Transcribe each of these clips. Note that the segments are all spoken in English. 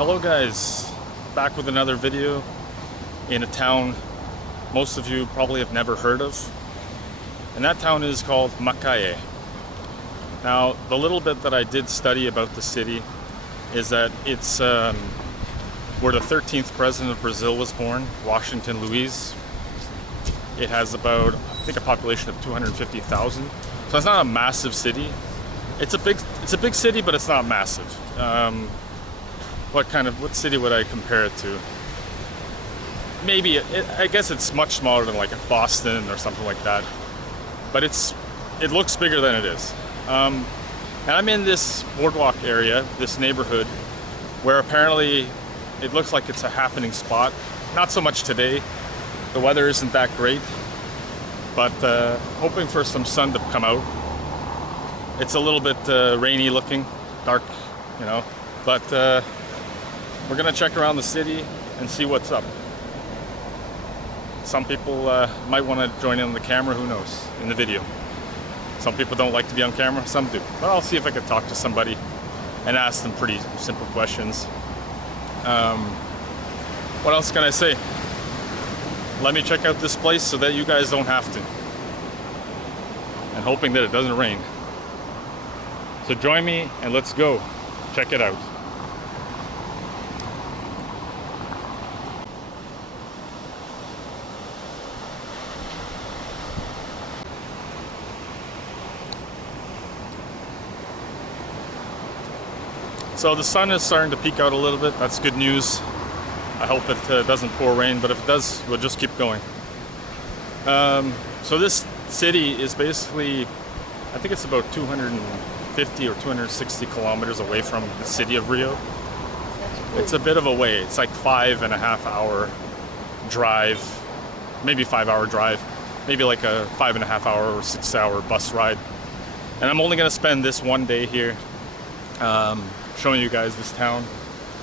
Hello guys, back with another video in a town most of you probably have never heard of, and that town is called Macaé. Now, the little bit that I did study about the city is that it's where the 13th president of Brazil was born, Washington Luís. It has about, I think, a population of 250,000, so it's not a massive city. It's a big city, but it's not massive. What city would I compare it to? Maybe, I guess it's much smaller than like Boston or something like that. But it looks bigger than it is. And I'm in this boardwalk area, this neighborhood, where apparently it looks like it's a happening spot. Not so much today. The weather isn't that great, but hoping for some sun to come out. It's a little bit rainy looking, dark, you know, but we're gonna check around the city and see what's up. Some people might want to join in on the camera, who knows, in the video. Some people don't like to be on camera, some do. But I'll see if I can talk to somebody and ask them pretty simple questions. What else can I say? Let me check out this place so that you guys don't have to. And hoping that it doesn't rain. So join me and let's go check it out. So the sun is starting to peek out a little bit. That's good news. I hope it doesn't pour rain, but if it does, we'll just keep going. So this city is basically, I think it's about 250 or 260 kilometers away from the city of Rio. It's a bit of a way. It's like 5.5 hour drive, maybe 5 hour drive, maybe like a 5.5 hour or 6 hour bus ride. And I'm only gonna spend this one day here showing you guys this town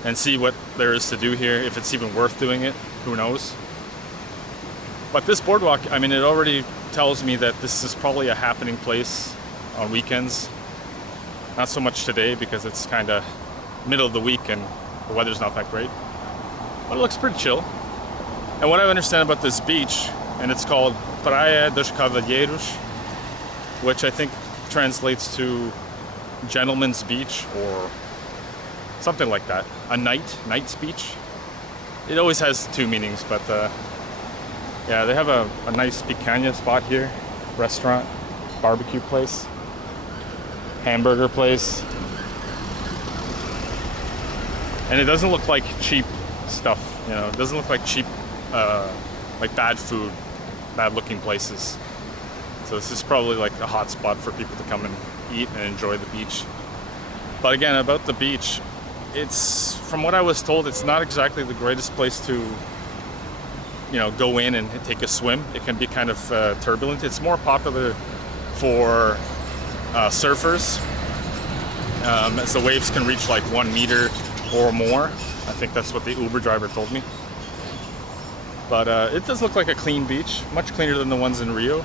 and see what there is to do here, if it's even worth doing it, who knows. But this boardwalk, I mean, it already tells me that this is probably a happening place on weekends. Not so much today because it's kind of middle of the week and the weather's not that great, but it looks pretty chill. And what I understand about this beach, and it's called Praia dos Cavalheiros, which I think translates to Gentleman's Beach or something like that. A knight's beach. It always has two meanings, but yeah, they have a nice picanha spot here, restaurant, barbecue place, hamburger place, and it doesn't look like cheap stuff, you know. It doesn't look like cheap, like bad food, bad looking places. So this is probably like a hot spot for people to come and eat and enjoy the beach. But again, about the beach, it's, from what I was told, it's not exactly the greatest place to, you know, go in and take a swim. It can be kind of turbulent. It's more popular for surfers, as the waves can reach like 1 meter or more. I think that's what the Uber driver told me. But it does look like a clean beach, much cleaner than the ones in Rio.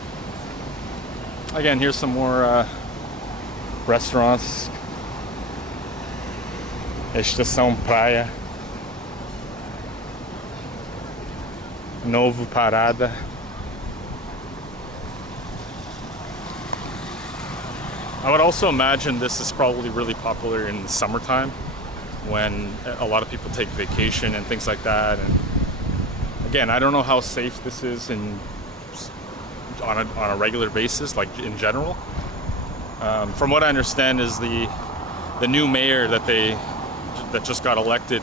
Again, here's some more restaurants. Estação Praia, Novo Parada. I would also imagine this is probably really popular in the summertime when a lot of people take vacation and things like that. And again, I don't know how safe this is on a regular basis, like in general. From what I understand is the new mayor that just got elected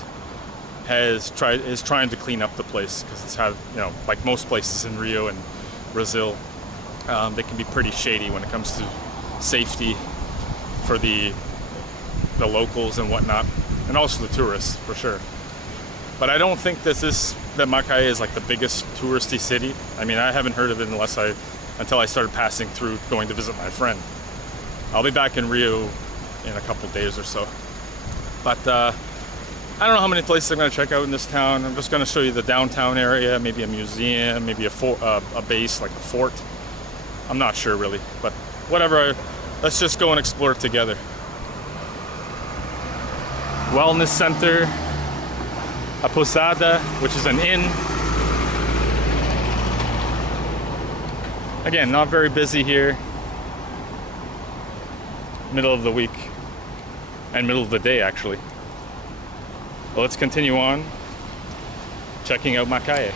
is trying to clean up the place, because it's had, you know, like most places in Rio and Brazil, they can be pretty shady when it comes to safety for the locals and whatnot, and also the tourists for sure. But I don't think that Macaé is like the biggest touristy city. I mean, I haven't heard of it until I started passing through going to visit my friend. I'll be back in Rio in a couple days or so. But I don't know how many places I'm going to check out in this town. I'm just going to show you the downtown area, maybe a museum, maybe a base, like a fort. I'm not sure really, but whatever. Let's just go and explore it together. Wellness center, a posada, which is an inn. Again, not very busy here. Middle of the week and middle of the day, actually. Well, let's continue on checking out Macaé.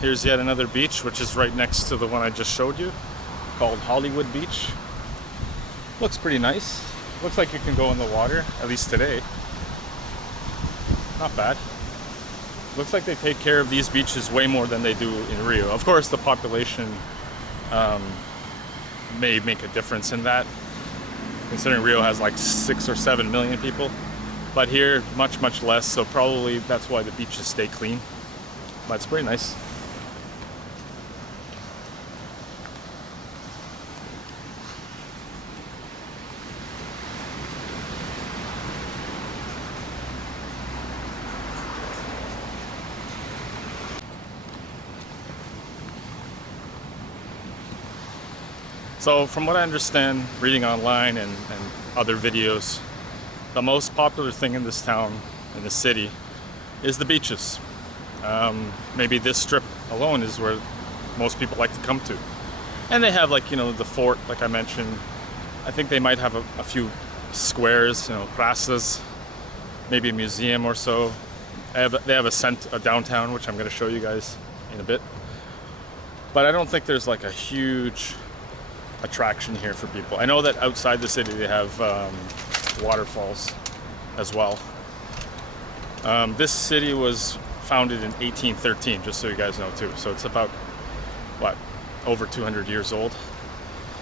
Here's yet another beach, which is right next to the one I just showed you, called Hollywood Beach. Looks pretty nice. Looks like you can go in the water, at least today. Not bad. Looks like they take care of these beaches way more than they do in Rio. Of course, the population may make a difference in that, considering Rio has like 6 or 7 million people. But here, much, much less, so probably that's why the beaches stay clean. But it's pretty nice. So from what I understand, reading online and other videos, the most popular thing in this town, in the city, is the beaches. Maybe this strip alone is where most people like to come to. And they have, like, you know, the fort, like I mentioned. I think they might have a few squares, you know, plazas, maybe a museum or so. They have a downtown, which I'm going to show you guys in a bit. But I don't think there's like a huge attraction here for people. I know that outside the city they have waterfalls as well. This city was founded in 1813, just so you guys know too. So it's about, what, over 200 years old.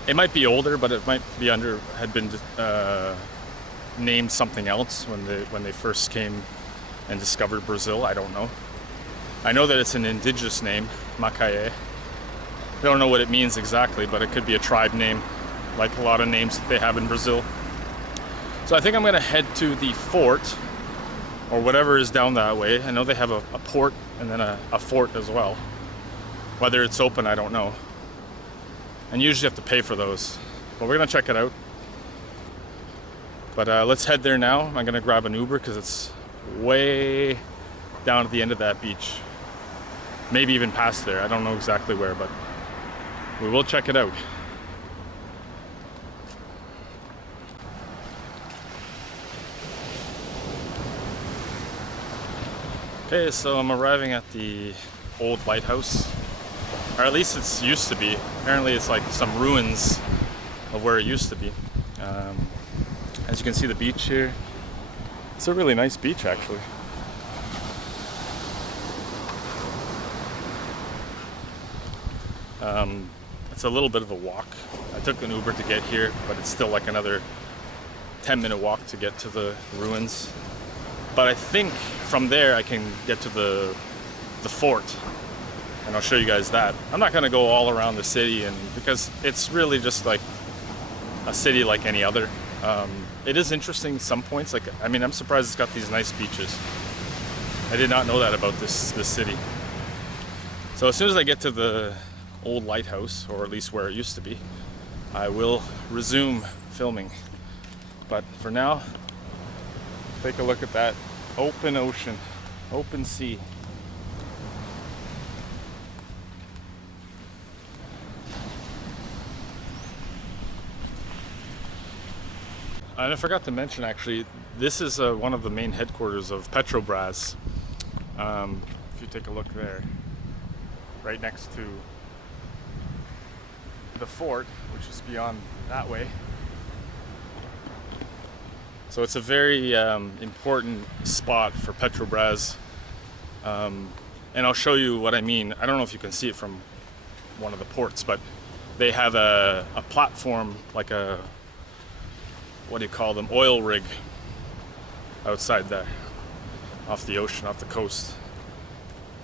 It might be older, but it might be had been named something else when they first came and discovered Brazil. I don't know. I know that it's an indigenous name, Macaé. I don't know what it means exactly, but it could be a tribe name, like a lot of names that they have in Brazil. So I think I'm going to head to the fort, or whatever is down that way. I know they have a port and then a fort as well. Whether it's open, I don't know. And usually you have to pay for those. But we're going to check it out. But let's head there now. I'm going to grab an Uber because it's way down at the end of that beach. Maybe even past there. I don't know exactly where, but we will check it out. Okay, so I'm arriving at the old lighthouse, or at least it's used to be. Apparently it's like some ruins of where it used to be. As you can see, the beach here, it's a really nice beach actually. It's a little bit of a walk. I took an Uber to get here, but it's still like another 10-minute walk to get to the ruins. But I think from there I can get to the fort, and I'll show you guys that. I'm not going to go all around the city, and because it's really just like a city like any other. It is interesting some points. Like, I mean, I'm surprised it's got these nice beaches. I did not know that about this city. So as soon as I get to the old lighthouse, or at least where it used to be, I will resume filming. But for now, take a look at that open ocean, open sea. And I forgot to mention, actually, this is one of the main headquarters of Petrobras. If you take a look there, right next to the fort, which is beyond that way. So it's a very important spot for Petrobras. And I'll show you what I mean. I don't know if you can see it from one of the ports, but they have a platform, like a, what do you call them, oil rig outside there, off the ocean, off the coast.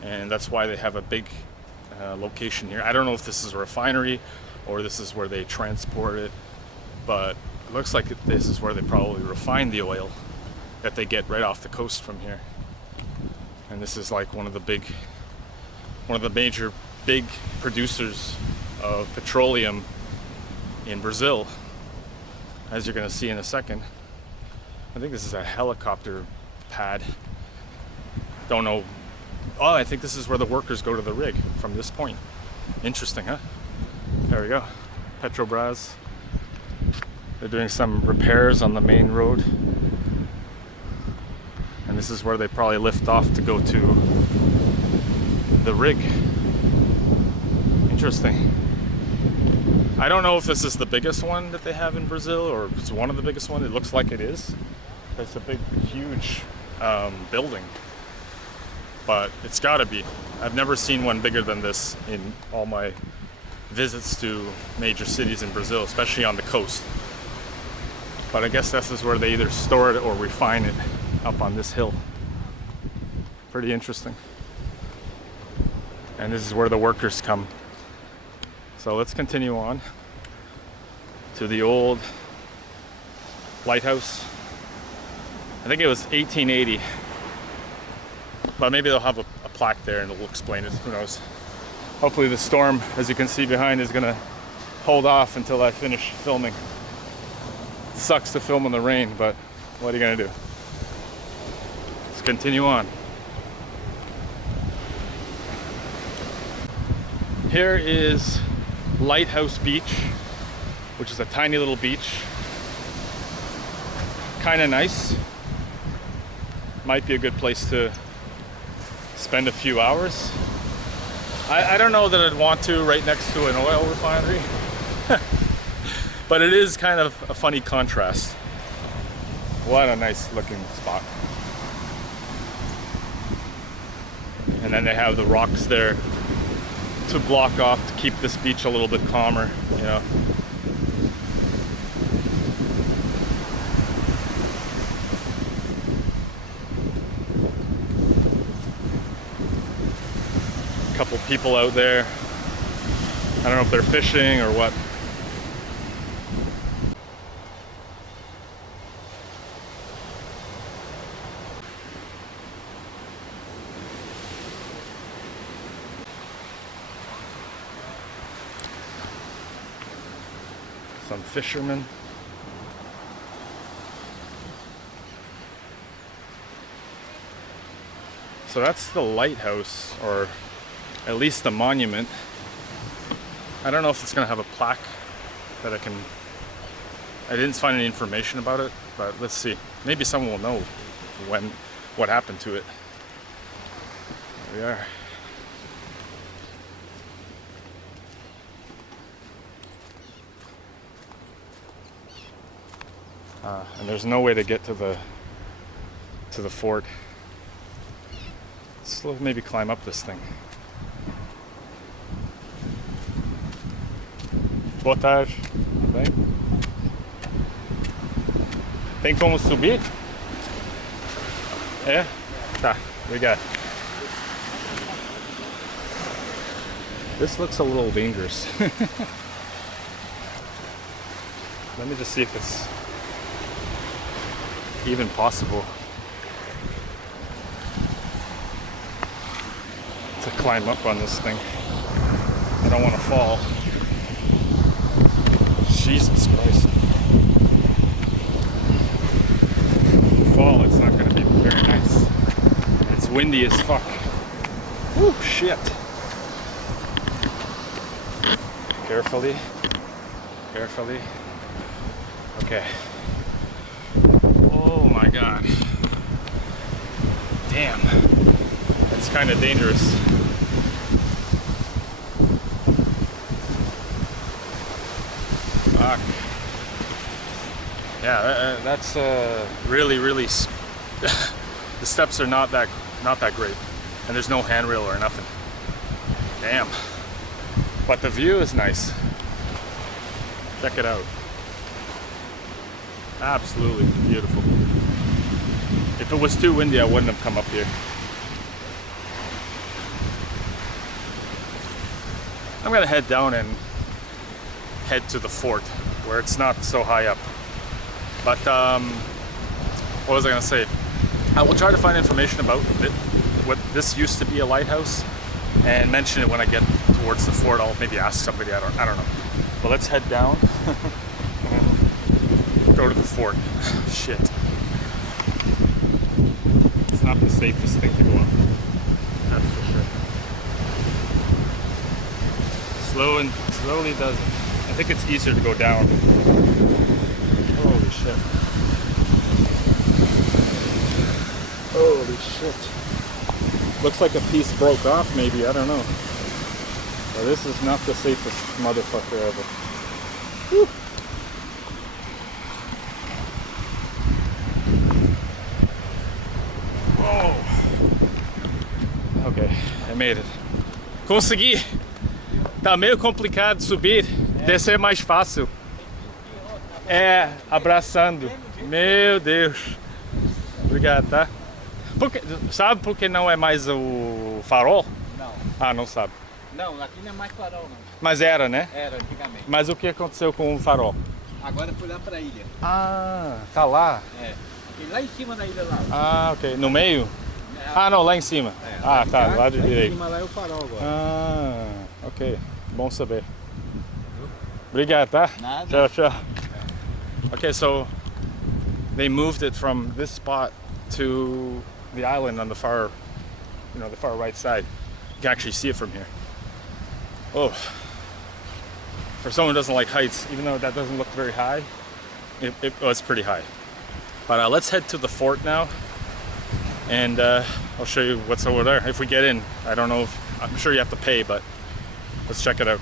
And that's why they have a big location here. I don't know if this is a refinery or this is where they transport it, but it looks like this is where they probably refine the oil that they get right off the coast from here. And this is like one of the major big producers of petroleum in Brazil, as you're going to see in a second. I think this is a helicopter pad. Don't know. Oh, I think this is where the workers go to the rig from this point. Interesting, huh? There we go. Petrobras. They're doing some repairs on the main road. And this is where they probably lift off to go to the rig. Interesting. I don't know if this is the biggest one that they have in Brazil or if it's one of the biggest ones. It looks like it is. It's a big, huge building. But it's gotta be. I've never seen one bigger than this in all my visits to major cities in Brazil, especially on the coast. But I guess this is where they either store it or refine it, up on this hill. Pretty interesting. And this is where the workers come. So let's continue on to the old lighthouse. I think it was 1880, but maybe they'll have a plaque there and it'll explain it, who knows. Hopefully the storm, as you can see behind, is gonna hold off until I finish filming. It sucks to film in the rain, but what are you gonna do? Let's continue on. Here is Lighthouse Beach, which is a tiny little beach. Kind of nice. Might be a good place to spend a few hours. I don't know that I'd want to right next to an oil refinery, but it is kind of a funny contrast. What a nice looking spot. And then they have the rocks there to block off, to keep this beach a little bit calmer, you know. A couple people out there. I don't know if they're fishing or what. Some fishermen. So that's the lighthouse, or at least the monument. I don't know if it's gonna have a plaque that I didn't find any information about it, but let's see. Maybe someone will know what happened to it. There we are. And there's no way to get to the fort. Let's maybe climb up this thing. Boa tarde. Tem como subir? É? Tá, obrigado. This looks a little dangerous. Let me just see if it's even possible to climb up on this thing. I don't want to fall. Jesus Christ. Fall, it's not going to be very nice. It's windy as fuck. Woo, shit. Carefully. Carefully. Okay. Oh my God. Damn. It's kind of dangerous. Fuck. Yeah, that's really the steps are not that great. and there's no handrail or nothing. Damn. But the view is nice. Check it out. Absolutely beautiful. If it was too windy, I wouldn't have come up here. I'm gonna head down and head to the fort where it's not so high up. But what was I gonna say? I will try to find information about what this used to be a lighthouse and mention it when I get towards the fort. I'll maybe ask somebody, I don't know. But let's head down and go to the fort. Shit. It's not the safest thing to go up. That's for sure. Slowly does it. I think it's easier to go down. Holy shit. Holy shit. Looks like a piece broke off maybe, I don't know. But this is not the safest motherfucker ever. Whew. Whoa. Ok, I made it. Consegui! Tá meio complicado subir, descer é mais fácil. É, abraçando. Meu Deus. Obrigado, tá? Sabe por que não é mais o farol? Não. Ah, não sabe. Não, aqui não é mais farol não. Mas era, né? Era, antigamente. Mas o que aconteceu com o farol? Agora foi lá pra ilha. Ah, tá lá? É. E lá em cima da ilha lá. Ah, ok. No meio? Ah, não, lá em cima. É, Ah, tá, lá de direito. Lá em cima lá é o farol agora. Ah, ok. Bom saber. Obrigado, tá? Nada. Tchau, tchau. Okay, so they moved it from this spot to the island on the far, the far right side. You can actually see it from here. Oh, for someone who doesn't like heights, even though that doesn't look very high, it was pretty high. But let's head to the fort now, and I'll show you what's over there. If we get in, I don't know if, I'm sure you have to pay, but let's check it out.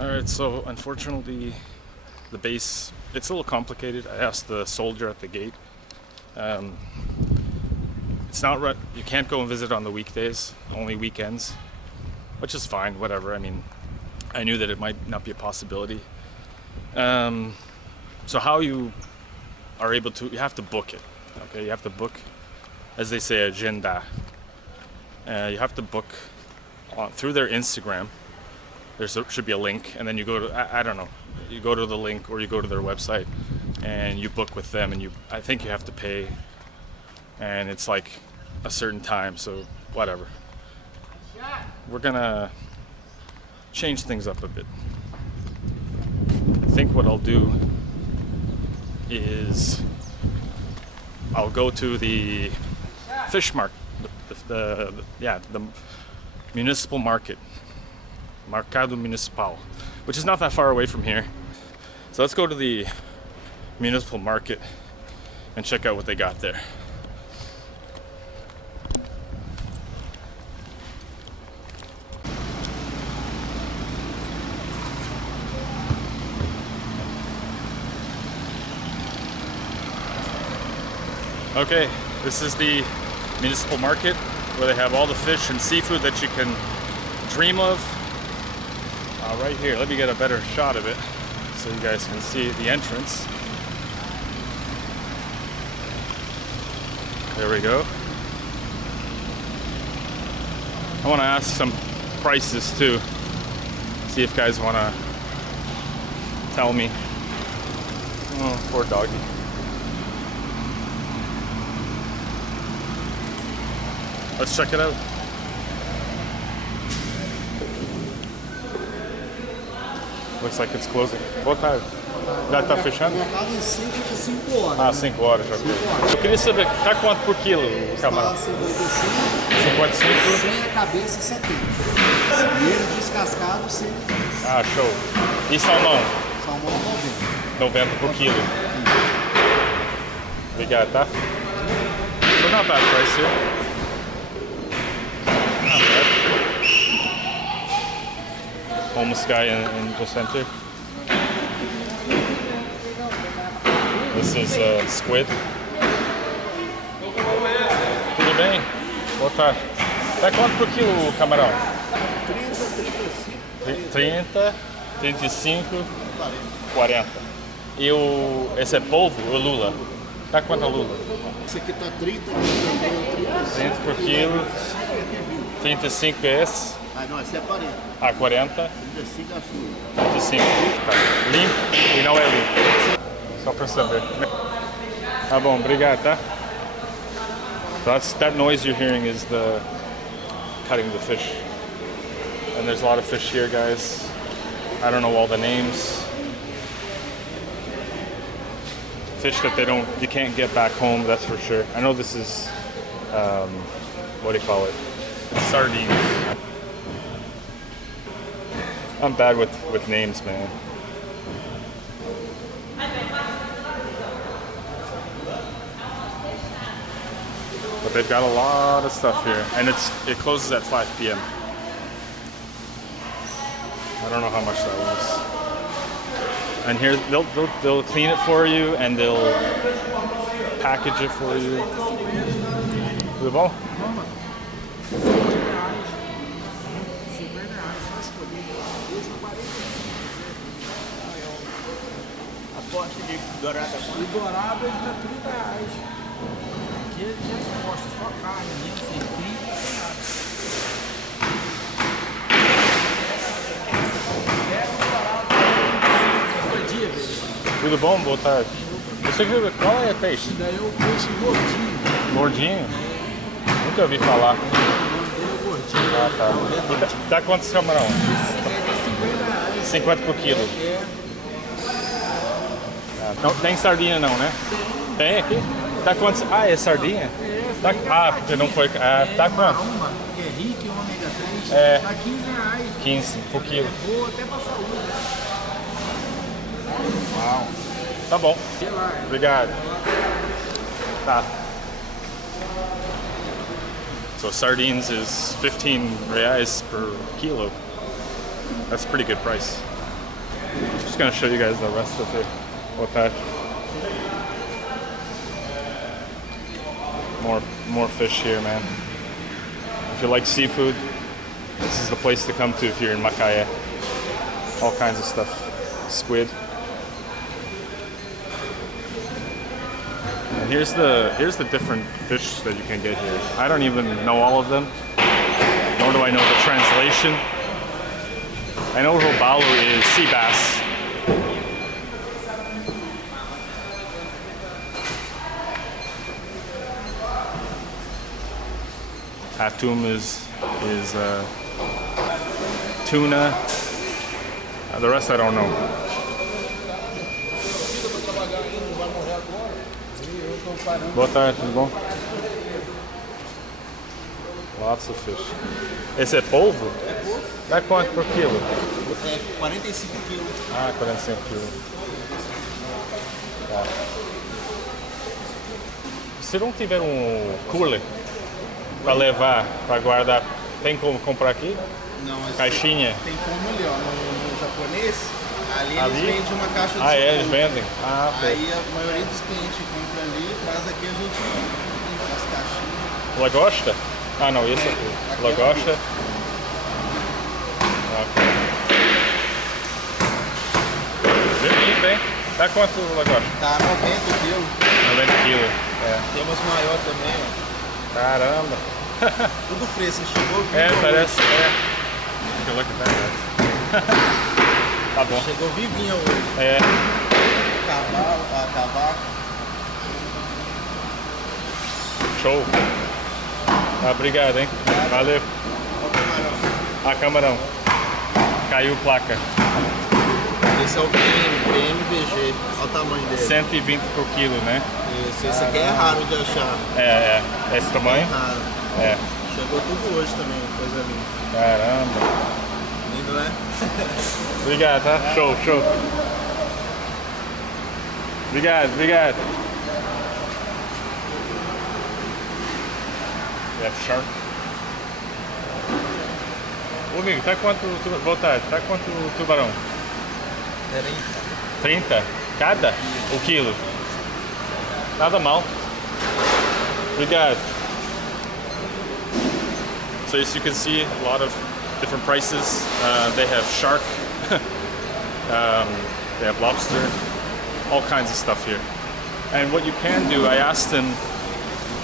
Alright, so unfortunately the base, it's a little complicated. I asked the soldier at the gate. It's not right, you can't go and visit on the weekdays, only weekends, which is fine, whatever. I mean, I knew that it might not be a possibility. So how you are able to, you have to book it, okay? You have to book, as they say, agenda. You have to book through their Instagram. There should be a link, and then you go to, I don't know, you go to the link or you go to their website and you book with them, and I think you have to pay, and it's like a certain time, so whatever. We're gonna change things up a bit. I think what I'll do is I'll go to the fish market, the municipal market. Mercado Municipal, which is not that far away from here. So let's go to the municipal market and check out what they got there. Okay, this is the municipal market where they have all the fish and seafood that you can dream of. Right here, let me get a better shot of it so you guys can see the entrance. There we go. I want to ask some prices too. See if guys want to tell me. Oh, poor doggy. Let's check it out. Looks like it's closing. Boa tarde. Já tá fechando? O mercado em 5 horas. Ah, 5 horas, ok. Eu queria saber, tá quanto por quilo o camarão? 55. 55? Sem a cabeça, 70. E ele descascado, 110. Ah, show. E salmão? Salmão 90 por quilo. Obrigado, tá? So not bad price here. Not bad. Homeless guy in the center. This is squid. Tudo bem? Boa tarde. Tá quanto por quilo o camarão? 30, 35, 40. E esse é polvo ou lula? Tá quanto a lula? Esse aqui tá 30, 30 por quilo. 35 é esse? Ah, não, esse é 40. Ah, 40. 35 é a sua. 35. Tá. Limpo e não é limpo. Só pra saber. Tá bom, obrigado, tá? So that noise you're hearing is the cutting the fish. And there's a lot of fish here, guys. I don't know all the names. Fish that you can't get back home, that's for sure. I know this is, what do you call it? Sardines. I'm bad with names, man. But they've got a lot of stuff here, and it closes at 5 p.m. I don't know how much that was. And here they'll clean it for you, and they'll package it for you. Tudo bom? A posta de dourada quanto? De dourada ele tá 30 reais. Aqui ele já posta só carne, nem sem frio, sem nada. Tudo bom? Boa tarde. Você viu qual é peixe? Daí é o peixe gordinho. Gordinho? Nunca ouvi falar. Ele é gordinho. Ah, tá. E dá quantos camarão? Esse é de 50 reais. 50 por quilo. É. Ah, não tem sardinha não, né? Tem aqui? Tá quantos? Ah, é sardinha? Tá, porque não foi. Ah, tá quanto? Uma que é rica em ômega 3. É. Tá 15 reais. 15 por quilo. É boa até pra saúde. Uau. Tá bom. Obrigado. Tá. So sardines is 15 reais per kilo. That's a pretty good price. Just gonna show you guys the rest of it. Boa tarde. More fish here, man. If you like seafood, this is the place to come to if you're in Macaé. All kinds of stuff. Squid. And here's the different fish that you can get here. I don't even know all of them, nor do I know the translation. I know robalo is sea bass. Atum is tuna. The rest I don't know. Boa tarde, tudo bom? Lots of fish. Esse é polvo? É polvo. Dá quanto por quilo? É 45 quilos. Ah, 45 quilos. Tá. Se não tiver um cooler para levar, para guardar, tem como comprar aqui? Não, mas Caixinha? tem como ali, ó, no japonês, ali Ali? eles vendem uma caixa de Ah, é, isopor. eles vendem? Ah, pô. Aí a maioria dos clientes compra ali, traz aqui a gente tem as caixinhas. Lagosta? Ah, não, esse aqui. Aqui Lagosta. Ok. Bem. Dá quanto o lagosta? Tá 90 quilos. 90 quilos. É. Temos maior também, ó. Caramba. Tudo fresco, chegou vivo. É, hoje. parece. É. Deixa eu look at that. Tá bom. Chegou vivinha hoje. É. Cavaco. Show. Ah, obrigado, hein? Valeu. Olha o camarão. Ah, camarão. Caiu placa. Esse é o BMVG. Olha o tamanho dele. 120 por quilo, né? Esse aqui é raro de achar. É. Esse É tamanho? raro. É. Chegou tudo hoje também, coisa linda. Caramba. Lindo, né? Obrigado, tá? Show. Obrigado, obrigado. We have shark. Ô amigo, tá quanto, boa tarde, tá quanto tubarão? 30. 30? Cada? O quilo? Nada mal. Obrigado. So as you can see, a lot of different prices. They have shark, they have lobster, all kinds of stuff here. And what you can do, I asked him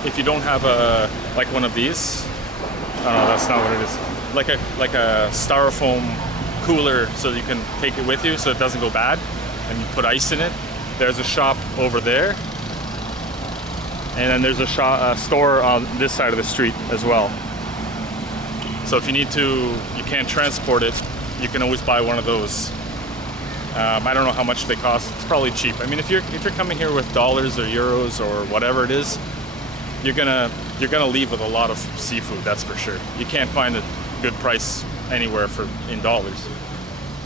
if you don't have a like one of these. Oh no, that's not what it is. Like a styrofoam cooler, so you can take it with you, so it doesn't go bad, and you put ice in it. There's a shop over there, and then there's a store on this side of the street as well. So if you need to, you can't transport it, you can always buy one of those. I don't know how much they cost. It's probably cheap. I mean, if you're coming here with dollars or euros or whatever it is, you're gonna leave with a lot of seafood. That's for sure. You can't find a good price anywhere in dollars.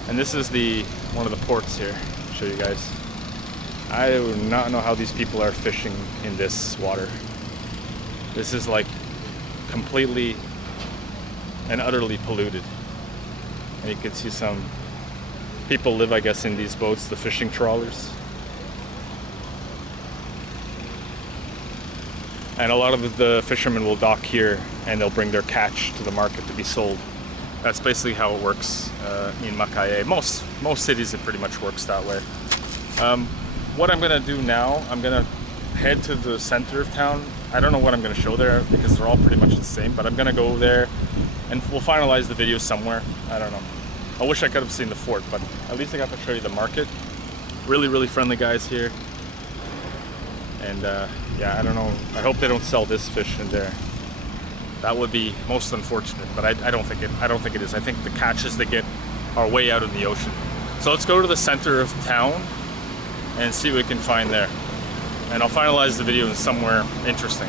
And this is one of the ports here. I'll show you guys. I do not know how these people are fishing in this water. This is like completely and utterly polluted. And you can see some people live, I guess, in these boats, the fishing trawlers. And a lot of the fishermen will dock here and they'll bring their catch to the market to be sold. That's basically how it works in Macaé. Most cities, it pretty much works that way. What I'm gonna do now, I'm gonna head to the center of town. I don't know what I'm gonna show there because they're all pretty much the same, but I'm gonna go there and we'll finalize the video somewhere. I don't know. I wish I could have seen the fort, but at least I got to show you the market. Really, really friendly guys here. And yeah, I don't know. I hope they don't sell this fish in there. That would be most unfortunate, but I don't think it is. I think the catches they get are way out in the ocean. So let's go to the center of town and see what we can find there. And I'll finalize the video in somewhere interesting.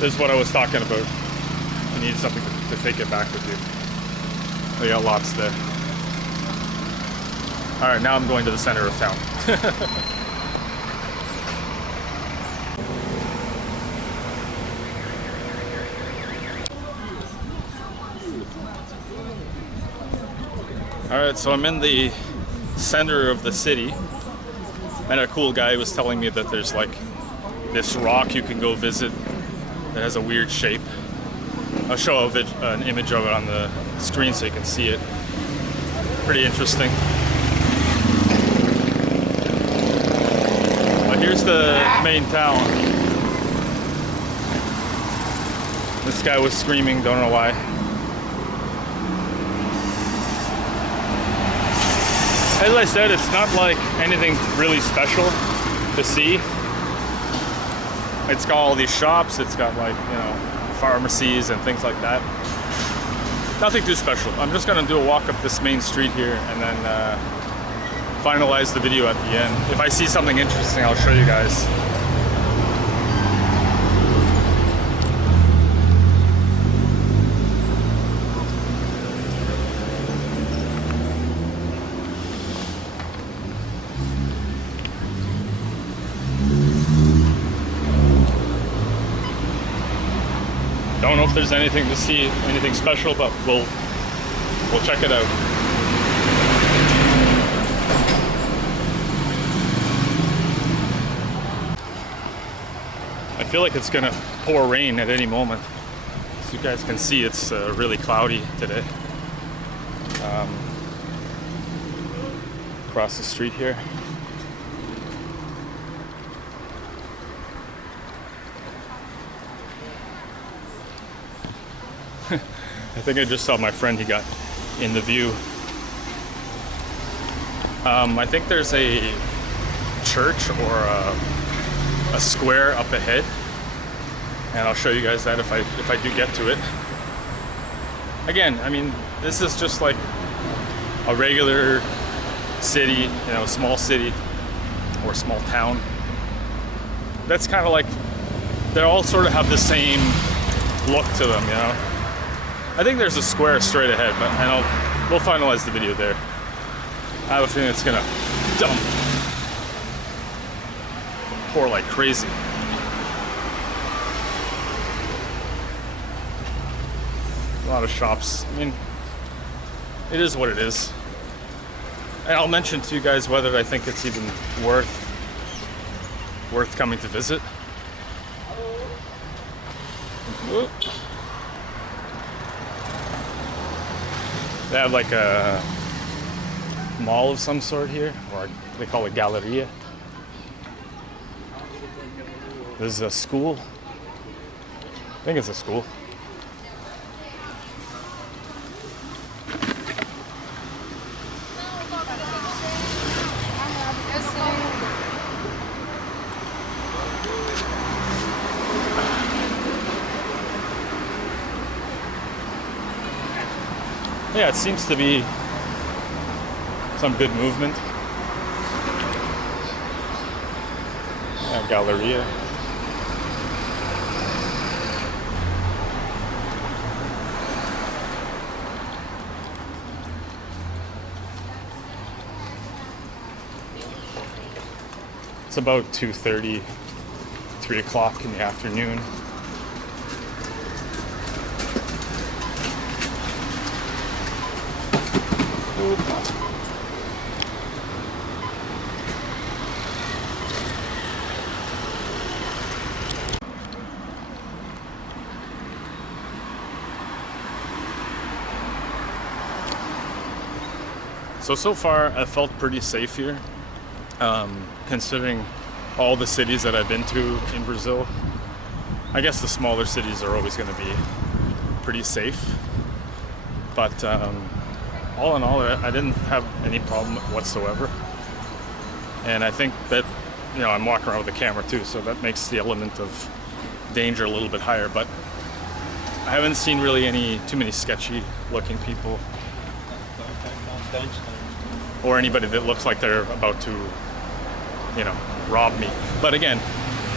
This is what I was talking about. You need something to take it back with you. We got lots there. All right, now I'm going to the center of town. All right, so I'm in the center of the city. And a cool guy was telling me that there's like this rock you can go visit that has a weird shape. I'll show an image of it on the screen so you can see it. Pretty interesting. But here's the main town. This guy was screaming, don't know why. As I said, it's not like anything really special to see. It's got all these shops, it's got like, you know, pharmacies and things like that. Nothing too special. I'm just gonna do a walk up this main street here and then finalize the video at the end. If I see something interesting, I'll show you guys. Don't know if there's anything to see, anything special, but we'll check it out. I feel like it's gonna pour rain at any moment. As you guys can see, it's really cloudy today. Across the street here. I think I just saw my friend, he got in the view. I think there's a church or a square up ahead, and I'll show you guys that if I do get to it. Again, I mean, this is just like a regular city, you know, small city or small town. That's kind of like, they all sort of have the same look to them, you know. I think there's a square straight ahead, but we'll finalize the video there. I have a feeling it's gonna dump, pour like crazy. A lot of shops. I mean, it is what it is. And I'll mention to you guys whether I think it's even worth coming to visit. Whoop. They have like a mall of some sort here, or they call it Galleria. This is a school. I think it's a school. Yeah, it seems to be some good movement. Yeah, Galleria. It's about 2:30, 3 o'clock in the afternoon. So far I felt pretty safe here, considering all the cities that I've been to in Brazil. I guess the smaller cities are always going to be pretty safe, but all in all, I didn't have any problem whatsoever. And I think that, you know, I'm walking around with a camera too, so that makes the element of danger a little bit higher. But I haven't seen really too many sketchy looking people, or anybody that looks like they're about to, you know, rob me. But again,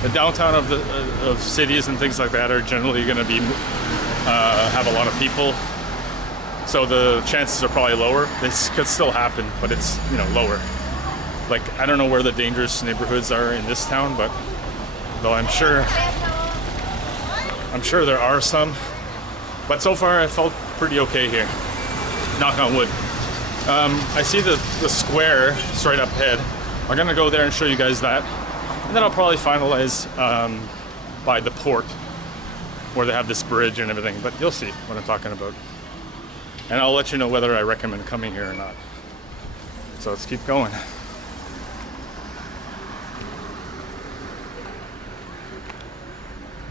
the downtown of cities and things like that are generally going to be have a lot of people, so the chances are probably lower. This could still happen, but it's, you know, lower. Like, I don't know where the dangerous neighborhoods are in this town, but though I'm sure there are some. But so far I felt pretty okay here. Knock on wood. I see the square straight up ahead. I'm gonna go there and show you guys that, and then I'll probably finalize by the port where they have this bridge and everything. But you'll see what I'm talking about, and I'll let you know whether I recommend coming here or not. So let's keep going.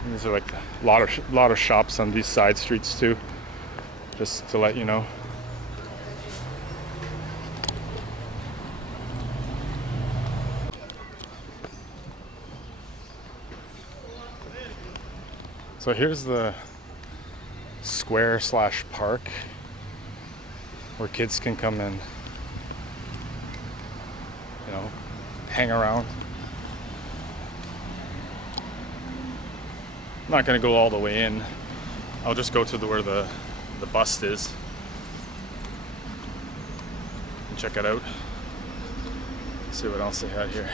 These are like a lot of shops on these side streets too, just to let you know. So here's the square / park where kids can come and, you know, hang around. I'm not gonna go all the way in. I'll just go to where the bust is and check it out. See what else they had here.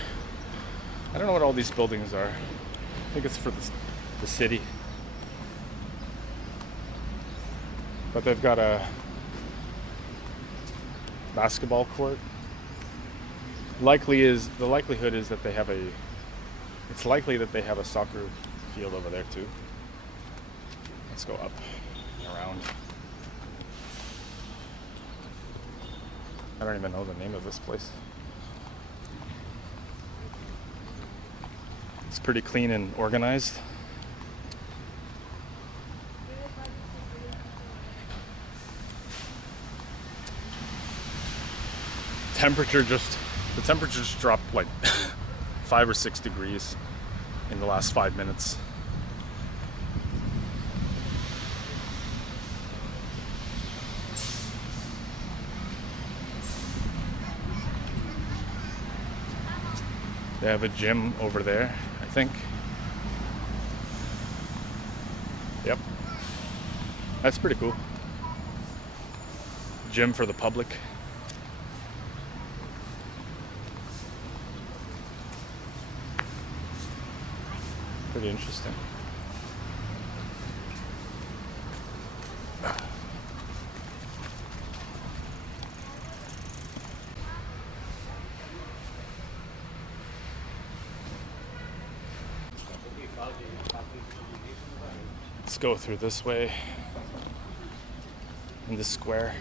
I don't know what all these buildings are. I think it's for the city. But they've got a basketball court. The likelihood is that they have it's likely that they have a soccer field over there too. Let's go up and around. I don't even know the name of this place. It's pretty clean and organized. The temperature just dropped like 5 or 6 degrees in the last 5 minutes. They have a gym over there, I think. Yep. That's pretty cool. Gym for the public. Pretty interesting. Let's go through this way in the square.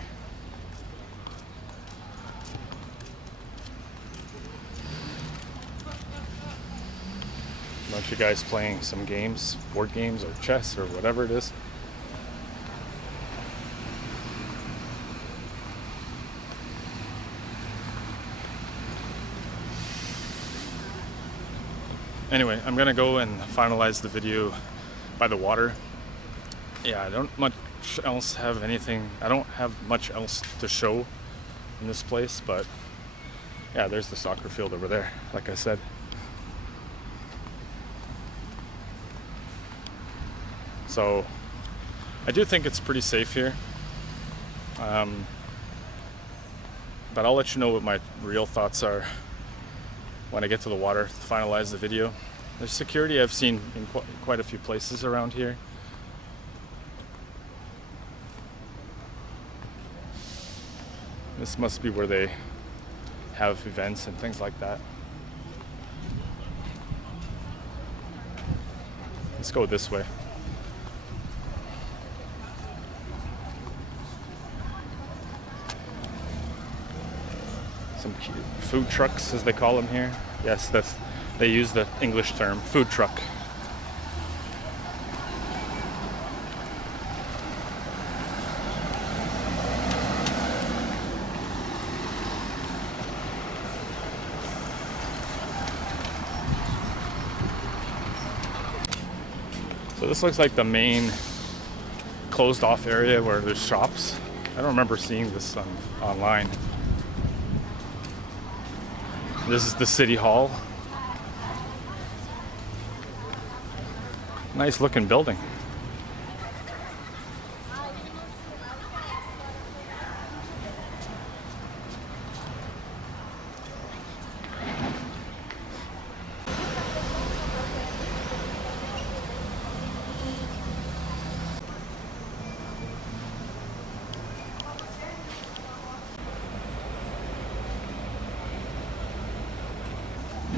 Bunch of guys playing some games, board games or chess or whatever it is. Anyway, I'm gonna go and finalize the video by the water. Yeah, I don't much else have anything. I don't have much else to show in this place, but yeah, there's the soccer field over there, like I said. So I do think it's pretty safe here. But I'll let you know what my real thoughts are when I get to the water to finalize the video. There's security I've seen in quite a few places around here. This must be where they have events and things like that. Let's go this way. Some cute food trucks, as they call them here. Yes, they use the English term, food truck. So this looks like the main closed off area where there's shops. I don't remember seeing this online. This is the City Hall. Nice looking building.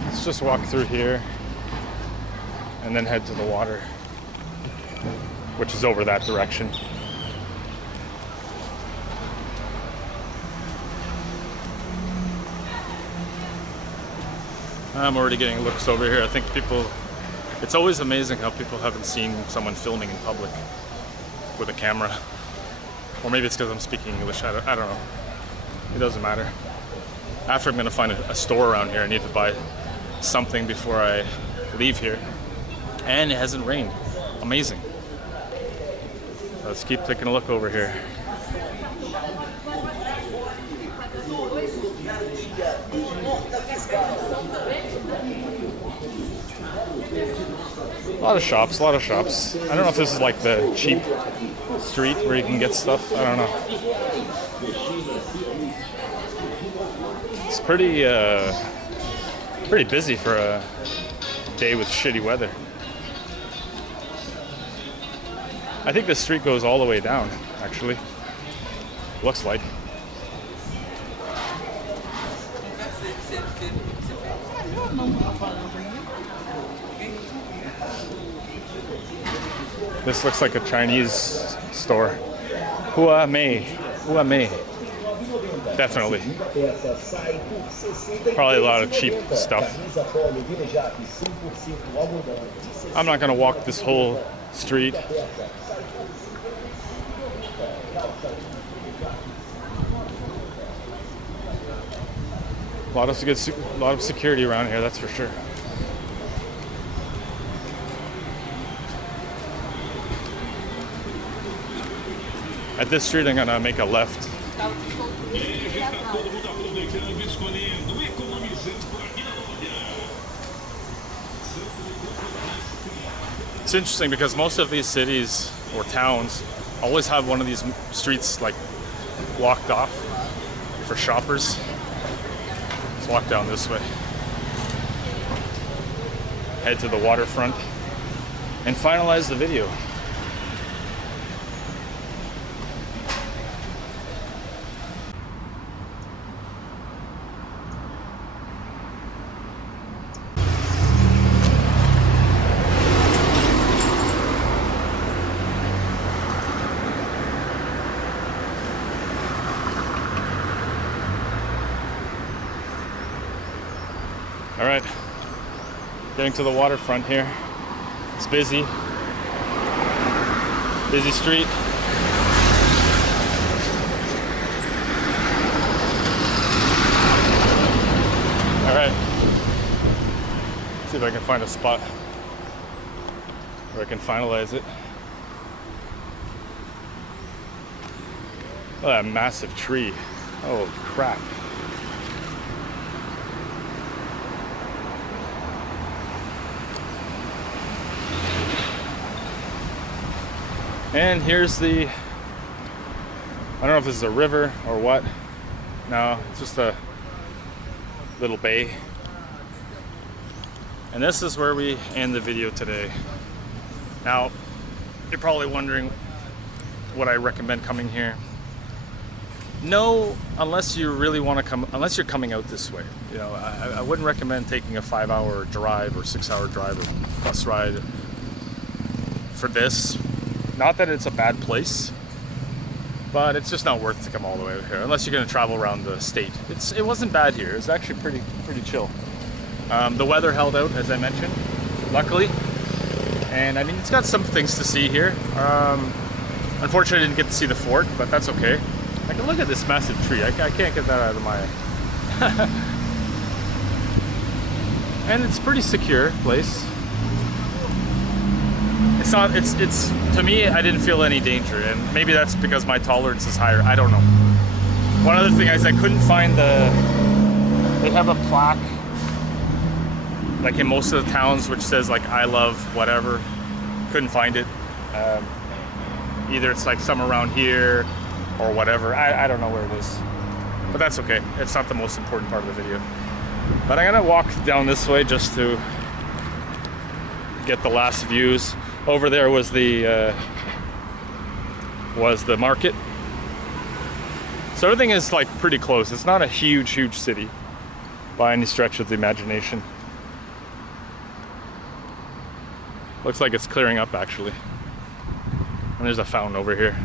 Let's just walk through here and then head to the water, which is over that direction. I'm already getting looks over here. I think people, it's always amazing how people haven't seen someone filming in public with a camera. Or maybe it's because I'm speaking English, I don't know. It doesn't matter. After I'm gonna find a store around here, I need to buy something before I leave here. And it hasn't rained. Amazing. Let's keep taking a look over here. A lot of shops, a lot of shops. I don't know if this is like the cheap street where you can get stuff. I don't know. It's pretty busy for a day with shitty weather. I think the street goes all the way down, actually. Looks like. This looks like a Chinese store. Hua Mei. Definitely. Probably a lot of cheap stuff. I'm not gonna walk this whole street. A lot of security around here, that's for sure. At this street, I'm gonna make a left. It's interesting because most of these cities or towns always have one of these streets like blocked off for shoppers. Let's walk down this way. Head to the waterfront and finalize the video. All right, getting to the waterfront here. It's busy street. All right, see if I can find a spot where I can finalize it. Oh, that massive tree. Oh crap. And here's the, I don't know if this is a river or what. No, it's just a little bay. And this is where we end the video today. Now, you're probably wondering what I recommend coming here. No, unless you really want to come, unless you're coming out this way. You know, I wouldn't recommend taking a 5-hour drive or 6-hour drive or bus ride for this. Not that it's a bad place, but it's just not worth to come all the way out here unless you're going to travel around the state. It wasn't bad here. It's actually pretty chill. The weather held out, as I mentioned, luckily, and I mean it's got some things to see here. Unfortunately, I didn't get to see the fort, but that's okay. I can look at this massive tree. I can't get that out of my. And it's a pretty secure place. It's not, it's to me, I didn't feel any danger, and maybe that's because my tolerance is higher. I don't know. One other thing is I couldn't find they have a plaque like in most of the towns which says like I love whatever. Couldn't find it. Either it's like some around here or whatever. I don't know where it is, but that's okay. It's not the most important part of the video. But I'm gonna walk down this way just to get the last views. Over there was the market. So everything is like pretty close. It's not a huge city by any stretch of the imagination. Looks like it's clearing up actually. And there's a fountain over here.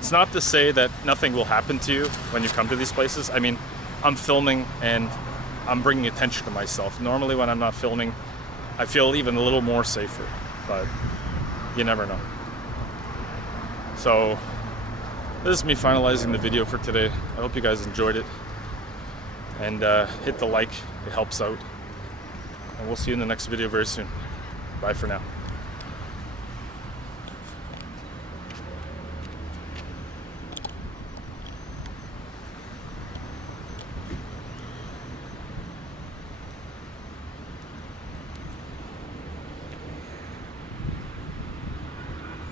It's not to say that nothing will happen to you when you come to these places. I mean, I'm filming and I'm bringing attention to myself. Normally when I'm not filming, I feel even a little more safer, but you never know. So this is me finalizing the video for today. I hope you guys enjoyed it, and hit the like, it helps out. And we'll see you in the next video very soon. Bye for now.